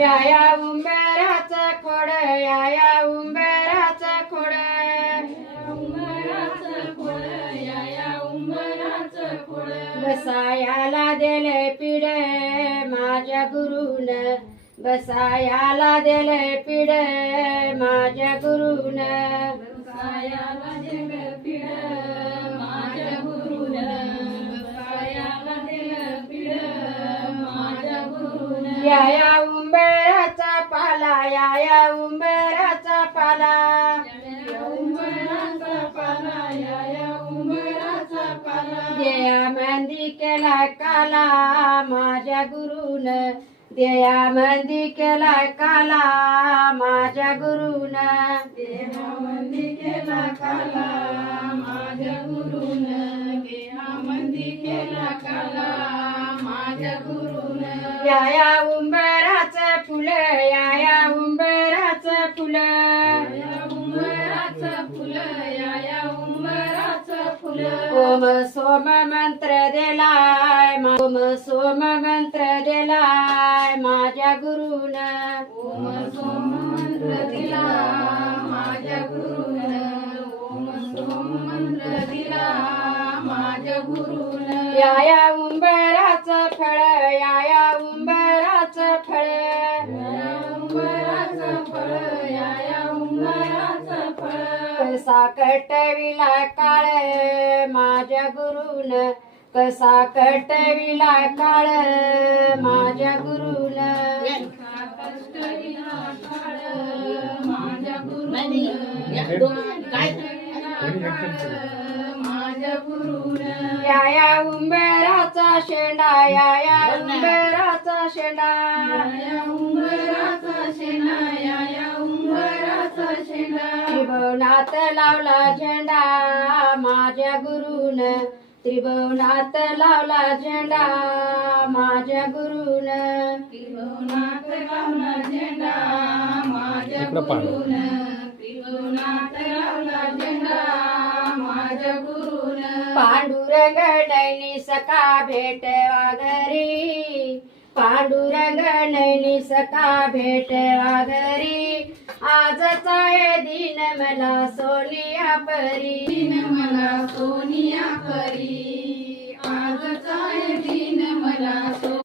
या उंबराचं खोड या उंबराचं खोड बसायाला दिले पिढ माझ्या गुरुन बसायाला दिले पिढ माझ्या गुरुन बसायाला दिले पिढ माझ्या गुरुन बसायाला दिले पिढ माझ्या गुरुन या उंबराचा पाला या उंबराचा पाला देया मंदी केला काला माझ्या गुरुन देया मंदी केला काला माझ्या गुरुन देया मंदी केला काला माझ्या गुरुन देया मंदी केला काला माझ्या गुरुन या उंबराचं फुल या उंबराचं फुल ओम सोम मंत्र दिलाय ओम सोम मंत्र दिलाय माझ्या गुरुन ओम सोम मंत्र दिला माझ्या गुरुन ओम सोम मंत्र दिला माझ्या गुरुन या उंबराचं फळ या उंबराचं फळ उंबराचं फळ या उंबराचं फळ कसा कटविला काळ माझ्या गुरुन कसा कटविला काळ माझ्या गुरुन कटविला काळ माझ्या गुरुन माझ्या गुरुन या उंबराचा शेंडा या उंबराचा शेंडा उंबराचा शेंडा या उंबराचा शेंडा त्रिभुवनात लावला झेंडा माझ्या गुरुन त्रिभुवनात लावला झेंडा माझ्या गुरुन त्रिभुवनात लावला झेंडा माझ्या गुरुन त्रिभुवनात लावला झेंडा माझ्या गुरुन पांडुरंग नैनी सका भेटवा घरी पांडुरंग नैनी सका भेटवा घरी आजचा हे दिन मला सोनिया परी दिन मला सोनिया परी आजचा हे दिन मला